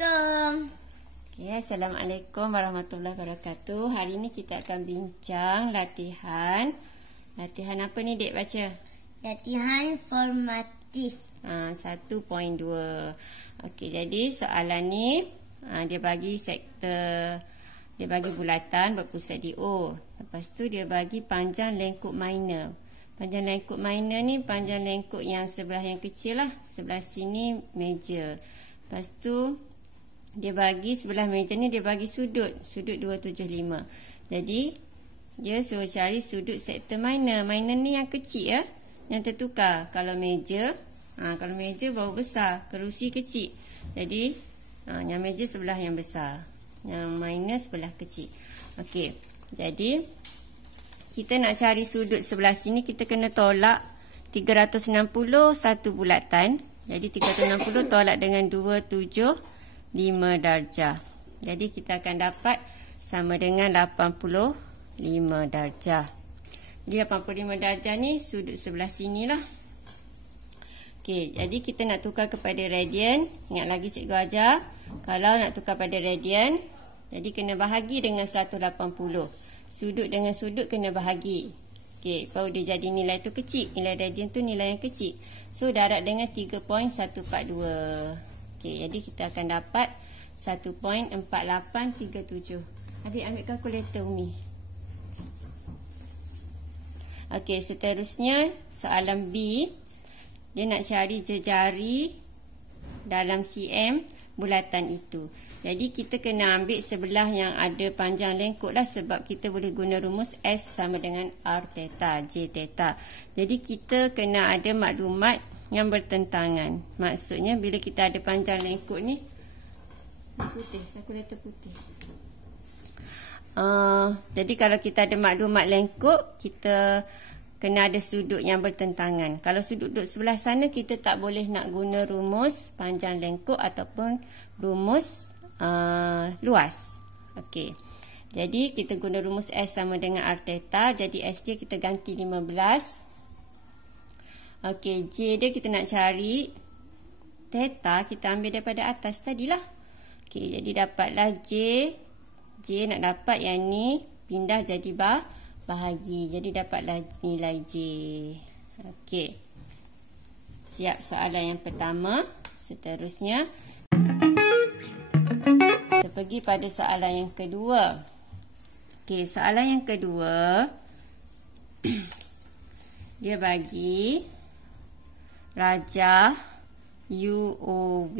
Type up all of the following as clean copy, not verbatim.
Assalamualaikum. Assalamualaikum warahmatullahi wabarakatuh. Hari ni kita akan bincang latihan. Latihan apa ni, Dek, baca? Latihan formatif. 1.2. Okey, jadi soalan ni dia bagi sektor, dia bagi bulatan berpusat di O. Lepas tu dia bagi panjang lengkuk minor. Panjang lengkuk minor ni panjang lengkuk yang sebelah yang kecil lah. Sebelah sini meja. Lepas tu dia bagi sebelah meja ni dia bagi sudut 275. Jadi dia suruh cari sudut sektor minor. Minor ni yang kecil ya, yang tertukar. Kalau meja baru besar, kerusi kecil. Jadi yang meja sebelah yang besar, yang minor sebelah kecil. Okey. Jadi kita nak cari sudut sebelah sini, kita kena tolak 360 satu bulatan. Jadi 360 tolak dengan 275 darjah. Jadi kita akan dapat sama dengan 85 darjah. Jadi 85 darjah ni sudut sebelah sini lah. Okey, jadi kita nak tukar kepada radian. Ingat lagi cikgu ajar, kalau nak tukar pada radian, jadi kena bahagi dengan 180. Sudut dengan sudut kena bahagi. Okey, baru dia jadi nilai tu kecil. Nilai radian tu nilai yang kecil. So darab dengan 3.142. Okey, jadi kita akan dapat 1.4837. Adik ambil kalkulator Umi. Okey, seterusnya soalan B. Dia nak cari jejari dalam cm bulatan itu. Jadi kita kena ambil sebelah yang ada panjang lengkuk lah, sebab kita boleh guna rumus S sama dengan R theta, J theta. Jadi kita kena ada maklumat yang bertentangan. Maksudnya bila kita ada panjang lengkuk ni, putih, kalkulator putih. Jadi kalau kita ada maklumat lengkuk, kita kena ada sudut yang bertentangan. Kalau sudut duduk sebelah sana, kita tak boleh nak guna rumus panjang lengkuk ataupun rumus luas. Okey. Jadi kita guna rumus S sama dengan R theta. Jadi S dia kita ganti 15. Okey, J dia kita nak cari theta, kita ambil daripada atas tadilah. Okey, jadi dapatlah J nak dapat yang ni pindah jadi bahagi. Jadi dapatlah nilai J. Okey. Siap soalan yang pertama. Seterusnya kita pergi pada soalan yang kedua. Okey, soalan yang kedua dia bagi rajah UOV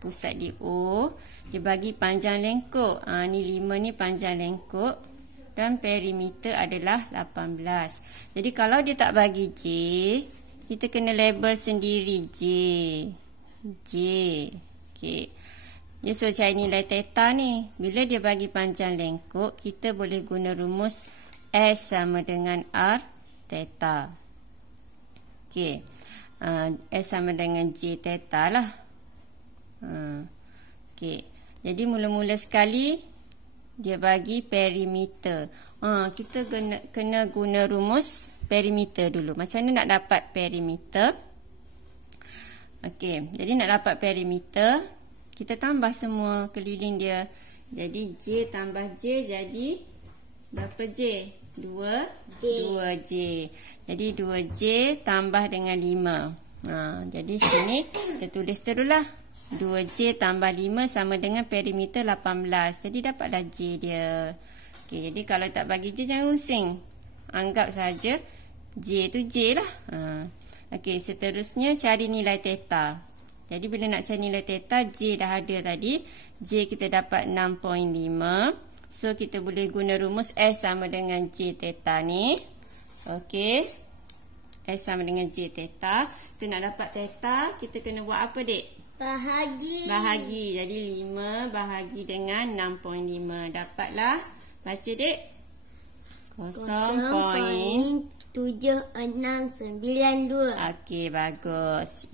pusat di O. Dia bagi panjang lengkuk. Ni 5 ni panjang lengkuk dan perimeter adalah 18. Jadi kalau dia tak bagi J, kita kena label sendiri J. Okey. Dia suruh cari nilai theta ni. Bila dia bagi panjang lengkuk, kita boleh guna rumus S sama dengan R theta. Okey. S sama dengan J theta lah. Okey. Jadi mula-mula sekali dia bagi perimeter. Kita kena guna rumus perimeter dulu. Macam mana nak dapat perimeter? Okey, jadi nak dapat perimeter, kita tambah semua keliling dia. Jadi J tambah J jadi berapa J? 2J. Jadi 2J tambah dengan 5. Jadi sini kita tulis teruslah. 2J tambah 5 sama dengan perimeter 18. Jadi dapatlah J dia. Okey, jadi kalau tak bagi J jangan pusing. Anggap saja J tu J lah. Okey, seterusnya cari nilai theta. Jadi bila nak cari nilai theta, J dah ada tadi. J kita dapat 6.5. So kita boleh guna rumus S sama dengan J theta ni. Okey. S sama dengan J theta. Kita nak dapat theta, kita kena buat apa, Dek? Bahagi. Jadi 5 bahagi dengan 6.5. Dapatlah. Baca, Dek. 0.7692. Okey, bagus.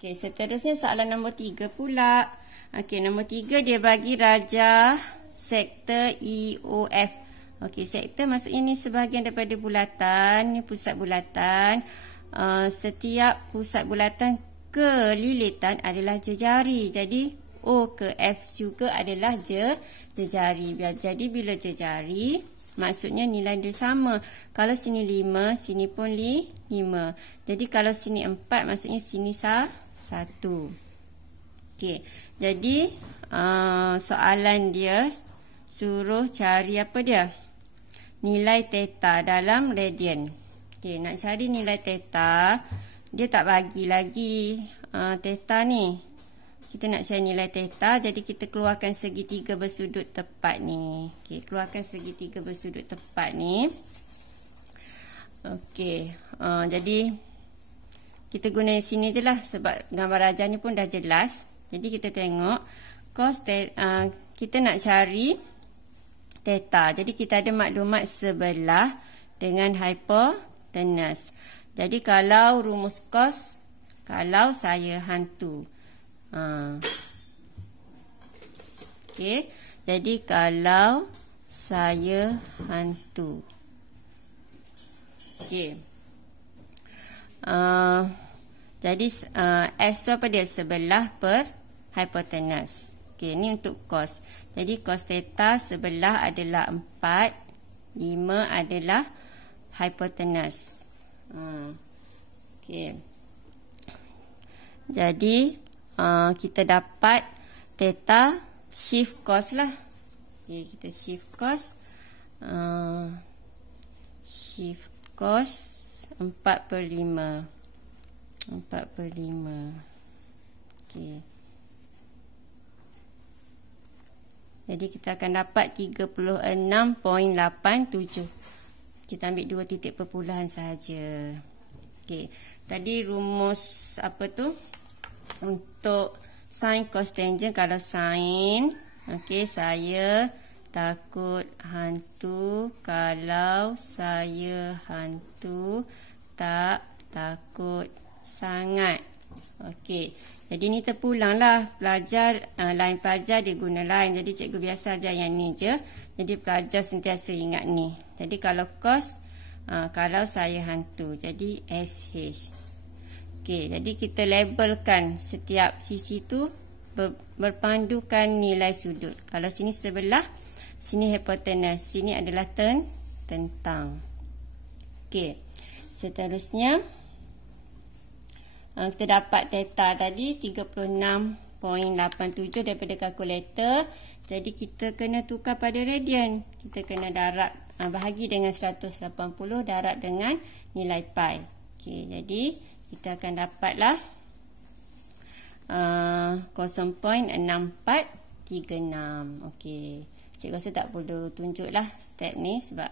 Okey, seterusnya soalan nombor 3 pula. Okey, nombor 3 dia bagi rajah sektor EOF. Okey, sektor maksudnya ni sebahagian daripada bulatan. Ni pusat bulatan. Setiap pusat bulatan kelilitan adalah jejari. Jadi O ke F juga adalah jejari. Jadi bila jejari, maksudnya nilai dia sama. Kalau sini 5, sini pun 5. Jadi kalau sini 4, maksudnya sini 1. Okey. Jadi soalan dia suruh cari apa dia? Nilai theta dalam radian. Okey, nak cari nilai theta, dia tak bagi lagi theta ni. Kita nak cari nilai theta, jadi kita keluarkan segitiga bersudut tepat ni. Okey, keluarkan segitiga bersudut tepat ni. Okey, jadi kita guna sini je lah sebab gambar rajah ni pun dah jelas. Jadi kita tengok cos kita nak cari theta. Jadi kita ada maklumat sebelah dengan hipotenus. Jadi kalau rumus cos, kalau saya hantu. Okey, jadi kalau saya hantu. Okey. Jadi S tu apa dia? Sebelah per hipotenus. Okey, ni untuk cos. Jadi cos theta sebelah adalah 4, 5 adalah hipotenus. Okey. Jadi kita dapat theta shift cos lah. Okay, kita shift cos. Shift cos 4/5. 4/5. Okay. Jadi kita akan dapat 36.87. Kita ambil 2 titik perpuluhan sahaja. Okay. Tadi rumus apa tu? Untuk sin cos tangent, kalau sin, okey, saya takut hantu. Kalau saya hantu, tak takut sangat. Okey, jadi ni terpulanglah. Pelajar, lain pelajar dia guna lain. Jadi cikgu biasa ajar yang ni je. Jadi pelajar sentiasa ingat ni. Jadi kalau cos, kalau saya hantu, jadi SH. Okey, jadi kita labelkan setiap sisi tu berpandukan nilai sudut. Kalau sini sebelah, sini hipotenus, sini adalah tentang. Okey, seterusnya kita dapat theta tadi 36.87 daripada kalkulator. Jadi kita kena tukar pada radian. Kita kena darab, bahagi dengan 180, darab dengan nilai pi. Okey, jadi kita akan dapatlah 0.6436. Okey, cikgu rasa tak perlu tunjuklah step ni sebab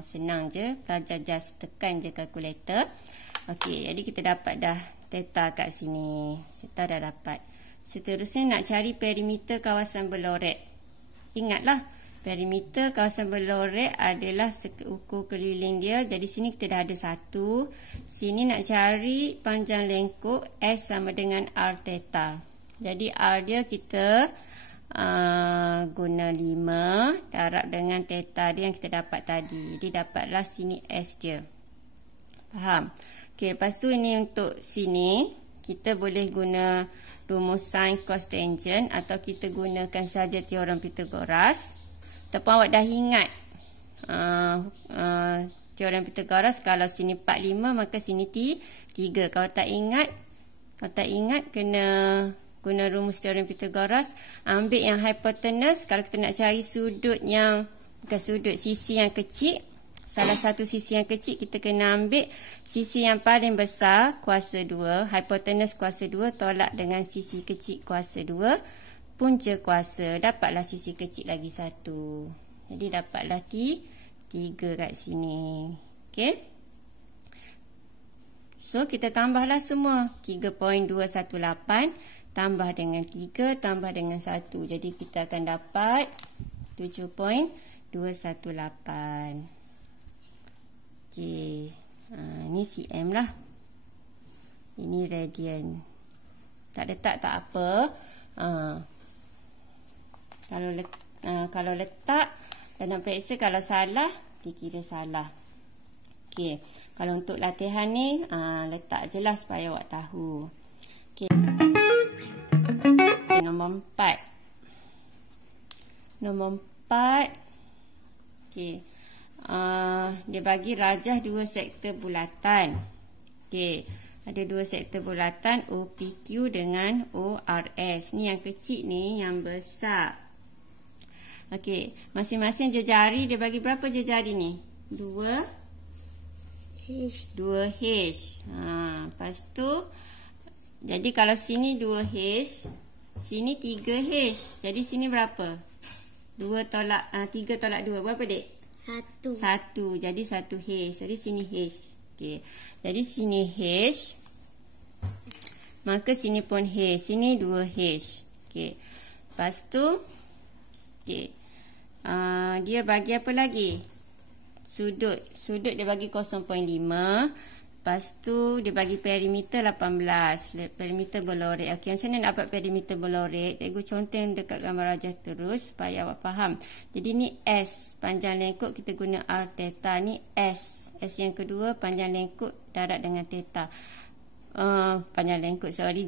senang je. Pelajar just tekan je kalkulator. Okey, jadi kita dapat dah theta kat sini. Kita dah dapat. Seterusnya nak cari perimeter kawasan berloret. Ingatlah, perimeter kawasan berloret adalah ukur keliling dia. Jadi sini kita dah ada 1. Sini nak cari panjang lengkuk S sama dengan R theta. Jadi R dia kita guna 5 darab dengan theta dia yang kita dapat tadi. Jadi dapatlah sini S dia. Faham? Okey, lepas tu ini untuk sini kita boleh guna rumus sin cos tangent atau kita gunakan saja teorem Pythagoras. Ataupun awak dah ingat teorem Pythagoras, kalau sini 45 maka sini 3. Kalau tak ingat kena guna rumus teorem Pythagoras. Ambil yang hipotenus. Kalau kita nak cari sudut yang bukan sudut, sisi yang kecil, salah satu sisi yang kecil, kita kena ambil sisi yang paling besar kuasa 2, hipotenus kuasa 2 tolak dengan sisi kecil kuasa 2, punca kuasa, dapatlah sisi kecil lagi 1. Jadi dapatlah 3 kat sini. Okey. So kita tambahlah semua. 3.218 tambah dengan 3 tambah dengan 1. Jadi kita akan dapat 7.218. Okey. Ni cm lah. Ini radian. Tak letak tak apa. Kalau letak dan nak periksa, kalau salah dikira salah. Okey. Kalau untuk latihan ni letak je lah supaya awak tahu. Okey. Nombor 4. Nombor 4. Okey. Dia bagi rajah dua sektor bulatan. Okey. Ada dua sektor bulatan OPQ dengan ORS. Ni yang kecil ni, yang besar. Okey. Masing-masing jejari dia bagi berapa jejari ni? 2H. Lepas tu, jadi kalau sini 2H, sini 3H. Jadi sini berapa? 3 tolak 2. Berapa, Dek? 1. Jadi 1H. Jadi sini H. Okey. Jadi sini H. Maka sini pun H. Sini 2H. Okey. Lepas tu, okey. Dia bagi apa lagi? Sudut dia bagi 0.5. Lepas tu dia bagi perimeter 18. Perimeter berlorek. Okey, macam mana nak dapat perimeter berlorek? Cikgu contoh dekat gambar rajah terus supaya awak faham. Jadi ni S, panjang lengkuk kita guna R theta. Ni S. S yang kedua, panjang lengkuk darat dengan theta.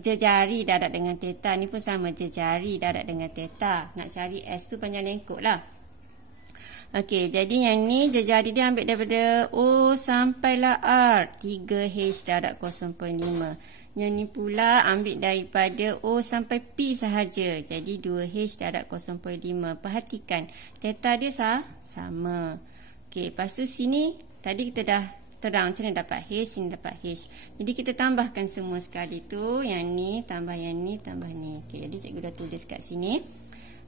Jejari darat dengan theta. Ni pun sama, jejari darat dengan theta. Nak cari S tu panjang lengkuk lah. Okey, jadi yang ni jejari dia ambil daripada O sampailah R, 3H darat 0.5. Yang ni pula ambil daripada O sampai P sahaja. Jadi 2H darat 0.5. Perhatikan, theta dia sama. Okey, lepas tu sini tadi kita dah terang macam mana dapat H, sini dapat H. Jadi kita tambahkan semua sekali tu. Yang ni tambah yang ni tambah ni. Okey, jadi cikgu dah tulis kat sini.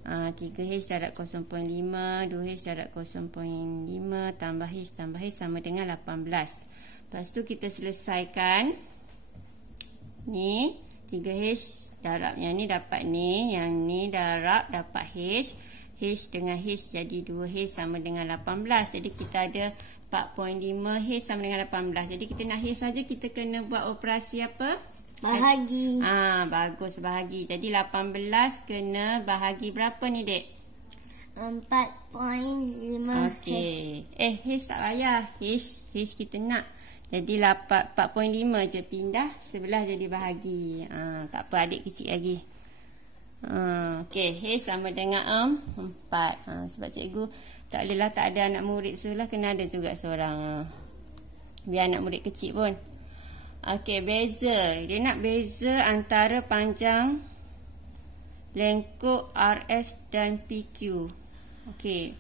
3H darat 0.5, 2H darat 0.5 tambah H sama dengan 18. Lepas tu kita selesaikan. Ni 3H darab yang ni dapat ni, yang ni darab dapat H. H dengan H jadi 2H sama dengan 18. Jadi kita ada 4.5H sama dengan 18. Jadi kita nak H saja, kita kena buat operasi apa? Bahagi. Bagus, bahagi. Jadi 18 kena bahagi berapa ni, Dek? 4.5. Okey. H tak payah. H kita nak. Jadi 4.5 je, pindah sebelah jadi bahagi. Tak apa, adik kecil lagi. Okey, H sama dengan 4. Sebab cikgu tak adalah tak ada anak murid sebelah, kena ada juga seorang. Biar anak murid kecil pun. Okey, beza. Dia nak beza antara panjang lengkuk RS dan PQ. Okey.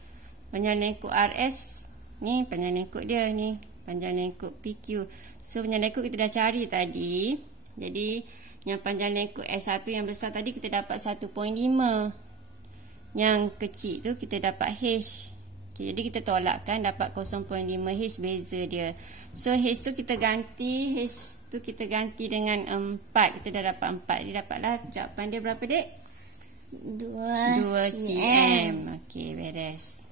Panjang lengkuk RS ni, panjang lengkuk dia ni, panjang lengkuk PQ. So panjang lengkuk kita dah cari tadi. Jadi yang panjang lengkuk S1 yang besar tadi kita dapat 1.5. Yang kecil tu kita dapat H. Okay, jadi kita tolakkan, dapat 0.5H beza dia. So H tu kita ganti, dengan 4. Kita dah dapat 4. Dia dapatlah jawapan dia berapa, Dek? 2 cm. Okey, beres.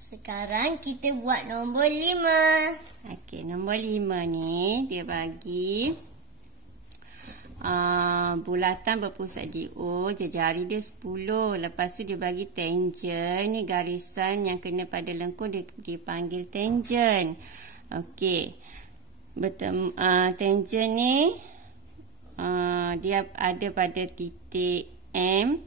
Sekarang kita buat nombor 5. Okey, nombor 5 ni dia bagi bulatan berpusat di O, jejari dia 10. Lepas tu dia bagi tangent. Ni garisan yang kena pada lengkung dipanggil tangent. Okey. Tangent ni dia ada pada titik M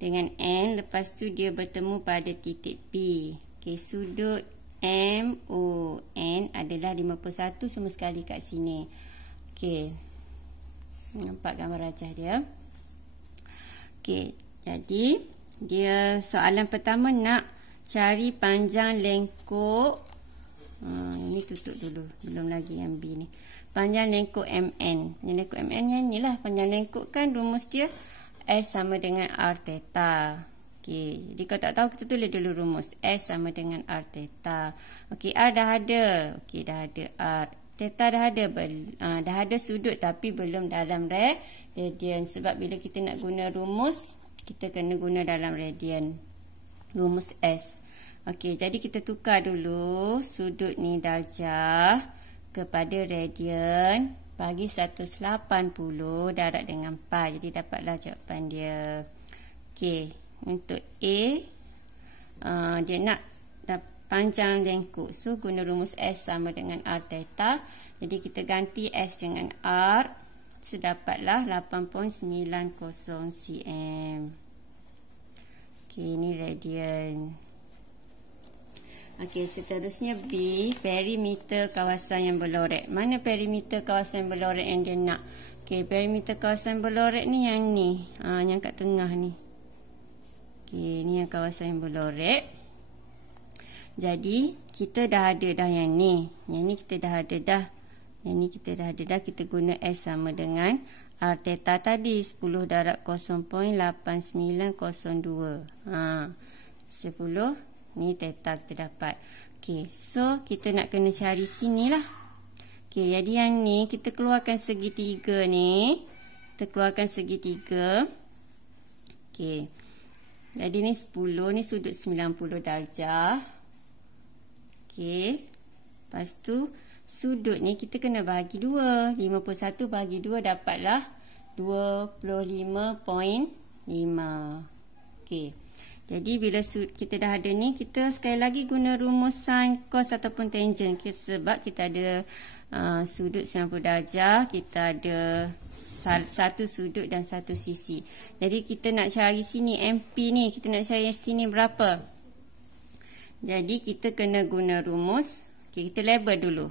dengan N. Lepas tu dia bertemu pada titik P. Okey, sudut MON adalah 51 sama sekali kat sini. Okey. Nampak gambar rajah dia. Okey, jadi dia soalan pertama nak cari panjang lengkuk. Ini tutup dulu, belum lagi yang B ni. Panjang lengkuk MN. Panjang lengkuk MN yang ni lah. Panjang lengkuk kan rumus dia S sama dengan R theta. Okey, jadi kalau tak tahu kita tulis dulu rumus. S sama dengan R theta. Okey, R dah ada. Okey, dah ada R. Theta dah ada sudut tapi belum dalam radian. Sebab bila kita nak guna rumus, kita kena guna dalam radian. Rumus S. Okey, jadi kita tukar dulu sudut ni darjah kepada radian. Bagi 180 darat dengan 4. Jadi dapatlah jawapan dia. Okey, untuk A, dia nak panjang lengkuk. So guna rumus S sama dengan R theta. Jadi kita ganti S dengan R. Sedapatlah 8.90 cm. Okey, ini radian. Okey, seterusnya B, perimeter kawasan yang berlorek. Mana perimeter kawasan berlorek yang dia nak? Okey, perimeter kawasan berlorek ni yang ni. Yang kat tengah ni. Okey, ni yang kawasan yang berlorek. Jadi, kita dah ada dah yang ni. Yang ni kita dah ada dah. Yang ni kita dah ada dah. Kita guna S sama dengan R theta tadi. 10 darab 0.8902. 10. Ni theta kita dapat. Okey, so kita nak kena cari sini lah. Okey, jadi yang ni kita keluarkan segitiga ni. Kita keluarkan segitiga. Okey. Jadi ni 10, ni sudut 90 darjah. Okey. Lepas tu sudut ni kita kena bahagi 2. 51 bahagi 2 dapatlah 25.5. Okey. Jadi bila kita dah ada ni, kita sekali lagi guna rumus sin, cos ataupun tangent. Sebab kita ada sudut 90 darjah, kita ada satu sudut dan satu sisi. Jadi kita nak cari sini MP ni, kita nak cari sini berapa? Jadi kita kena guna rumus. Okey, kita label dulu.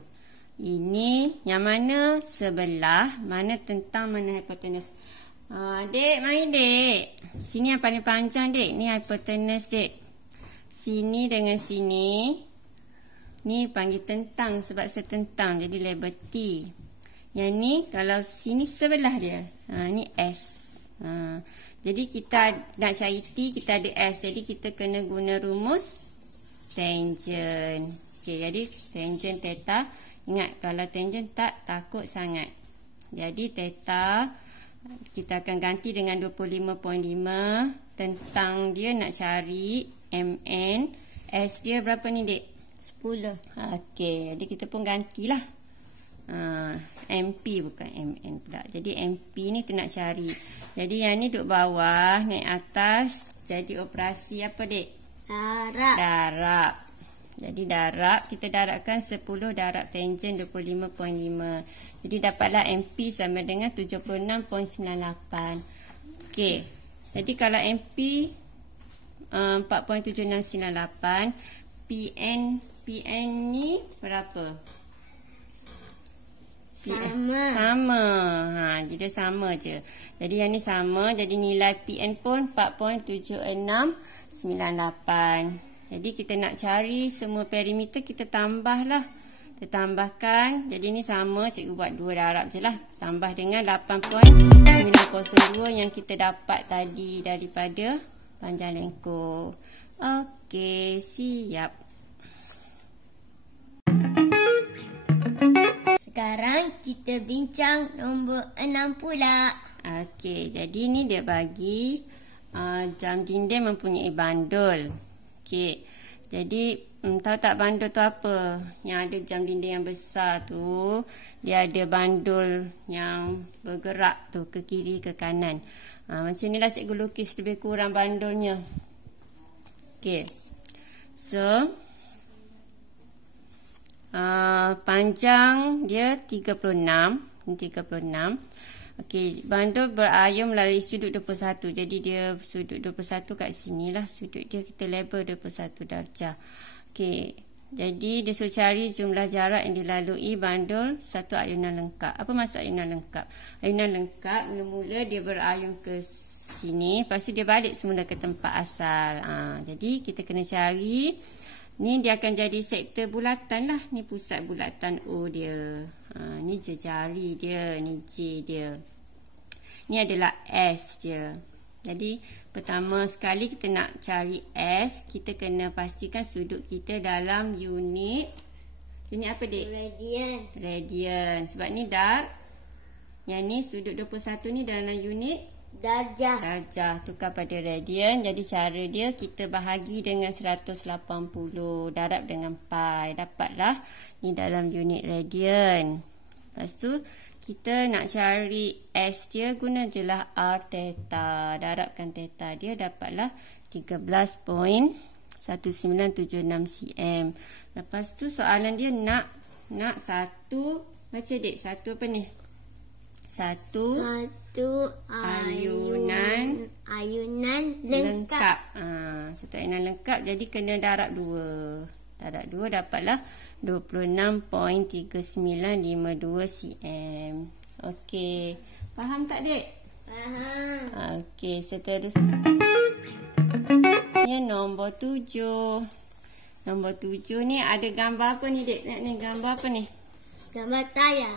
Ini yang mana sebelah, mana tentang, mana hipotenus. Dek, mari dek. Sini yang paling panjang dek. Ni hipotenus dek. Sini dengan sini. Ni panggil tentang sebab setentang. Jadi label T. Yang ni kalau sini sebelah dia. Ni S. Jadi kita nak cari T, kita ada S. Jadi kita kena guna rumus tangent. Okey, jadi tangent theta. Ingat kalau tangent tak takut sangat. Jadi theta kita akan ganti dengan 25.5. Tentang dia nak cari MN. S dia berapa ni dek? 10. Okey, jadi kita pun gantilah. MP bukan MN pula. Jadi MP ni kita nak cari. Jadi yang ni duduk bawah, naik atas. Jadi operasi apa dek? Darab. Darab. Jadi darab, kita darabkan 10 darab tangent 25.5. Jadi dapatlah MP sama dengan 76.98. Okey. Jadi kalau MP 4.7698, PN ni berapa? Sama. Jadi sama je. Jadi yang ni sama, jadi nilai PN pun 4.7698. Jadi kita nak cari semua perimeter, kita tambahlah. Kita tambahkan. Jadi ni sama, cikgu buat 2 darab je lah. Tambah dengan 8.902 yang kita dapat tadi daripada panjang lengkung. Okey, siap. Sekarang kita bincang nombor 6 pula. Okey, jadi ni dia bagi jam dinding mempunyai bandul. Okey. Jadi tahu tak bandul tu apa? Yang ada jam dinding yang besar tu, dia ada bandul yang bergerak tu ke kiri ke kanan. Macam inilah cikgu lukis lebih kurang bandulnya. Okey. So panjang dia 36. Ini 36. Okey, bandul berayun melalui sudut 21. Jadi dia sudut 21 kat sinilah sudut dia, kita label 21 darjah. Okey, jadi dia suruh cari jumlah jarak yang dilalui bandul satu ayunan lengkap. Apa maksud ayunan lengkap? Ayunan lengkap mula-mula dia berayun ke sini, lepas tu dia balik semula ke tempat asal. Jadi kita kena cari. Ni dia akan jadi sektor bulatan lah. Ni pusat bulatan O dia. Ni jari dia, ni J dia. Ni adalah S dia. Jadi pertama sekali kita nak cari S, kita kena pastikan sudut kita dalam unit. Unit apa dek? Radian. Radian. Sebab ni dar. Yang ni sudut 21 ni dalam unit Darjah. Darjah. Tukar pada radian. Jadi cara dia kita bahagi dengan 180. Darab dengan pi. Dapatlah ni dalam unit radian. Lepas tu kita nak cari S dia, guna je lah R theta. Darabkan theta dia, dapatlah 13.1976 cm. Lepas tu soalan dia nak satu Baca dek, satu apa ni? Satu ayunan lengkap. Satu ayunan lengkap, jadi kena darab 2. Darab 2 dapatlah 26.3952 cm. Okey. Faham tak dek? Faham. Okey, seterusnya nombor 7. Nombor 7 ni ada gambar apa ni dek? Ni gambar apa ni? Gambar tayar.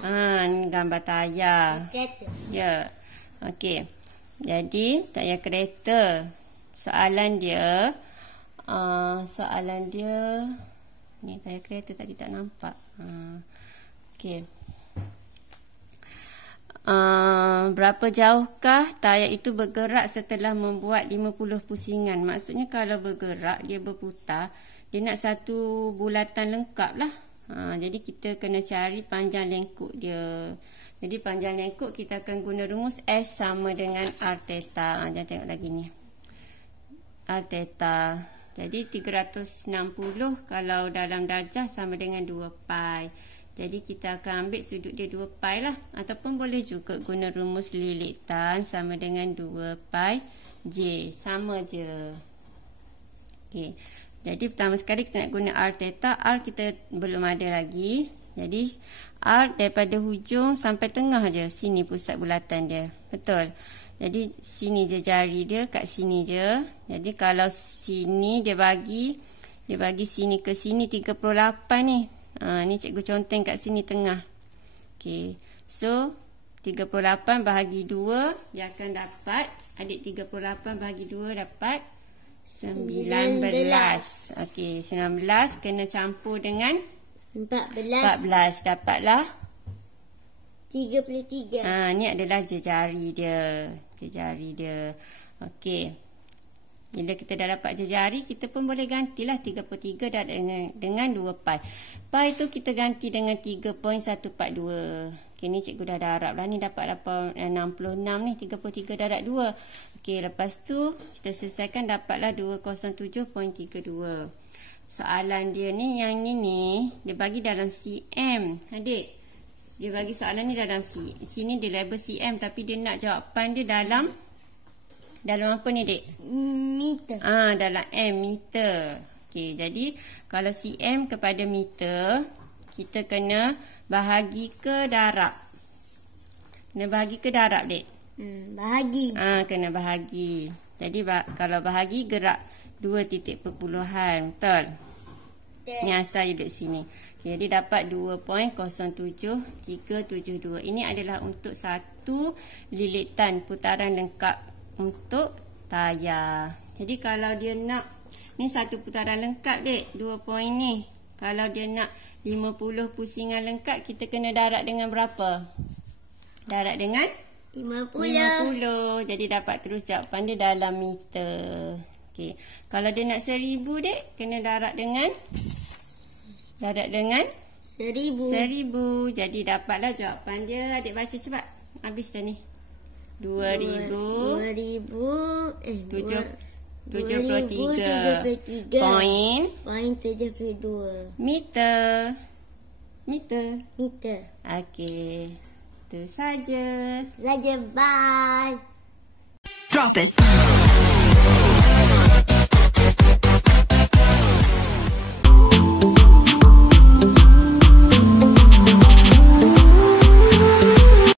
Ni gambar tayar. Kereta. Ya. Okey. Jadi tayar kereta. Soalan dia ni tayar kereta tadi tak nampak. Okey. Berapa jauhkah tayar itu bergerak setelah membuat 50 pusingan? Maksudnya kalau bergerak, dia berputar, dia nak satu bulatan lengkap lah. Jadi kita kena cari panjang lengkuk dia. Jadi panjang lengkuk kita akan guna rumus S sama dengan R theta. Jangan tengok lagi ni. R theta. Jadi 360 kalau dalam darjah sama dengan 2 pi. Jadi kita akan ambil sudut dia 2 pi lah. Ataupun boleh juga guna rumus lilit tan sama dengan 2 pi J. Sama je. Okey. Jadi pertama sekali kita nak guna R theta. R kita belum ada lagi. Jadi R daripada hujung sampai tengah je. Sini pusat bulatan dia. Betul. Jadi sini je jari dia, kat sini je. Jadi kalau sini dia bagi sini ke sini 38 ni. Ni cikgu conteng kat sini tengah. Okey. So 38 bahagi 2 dia akan dapat, adik 38 bahagi 2 dapat 19. Okey, 19 kena campur dengan 14 dapatlah 33. Ni adalah jejari dia. Okey. Bila kita dah dapat jejari, kita pun boleh gantilah 33 dengan 2 pi. Pi tu kita ganti dengan 3.142. Okey, ni cikgu dah darab lah. Ni dapat 66 ni. 33 darab 2. Okey, lepas tu kita selesaikan dapatlah 207.32. Soalan dia ni, yang ni dia bagi dalam cm. Adik, dia bagi soalan ni dalam sini dia label cm, tapi dia nak jawapan dia dalam apa ni dek? Meter. Dalam m, meter. Okey, jadi kalau cm kepada meter, kita kena bahagi ke darab. Kena bahagi ke darab dek? Bahagi. Kena bahagi. Jadi kalau bahagi gerak 2 titik perpuluhan. Betul? Ni asal duduk sini. Okay, jadi dapat 2.07372. Ini adalah untuk satu lilitan putaran lengkap untuk tayar. Jadi kalau dia nak, ni satu putaran lengkap dek, 2 poin ni. Kalau dia nak 50 pusingan lengkap, kita kena darab dengan berapa? Darab dengan 50. Jadi dapat terus jawapan dia dalam meter. Okey. Kalau dia nak 1000 dek, kena darab dengan 1000. Jadi dapatlah jawapan dia. Adik baca cepat. Habis dah ni. 2073.72 meter. Okey. Itu saja. Bye. Drop it.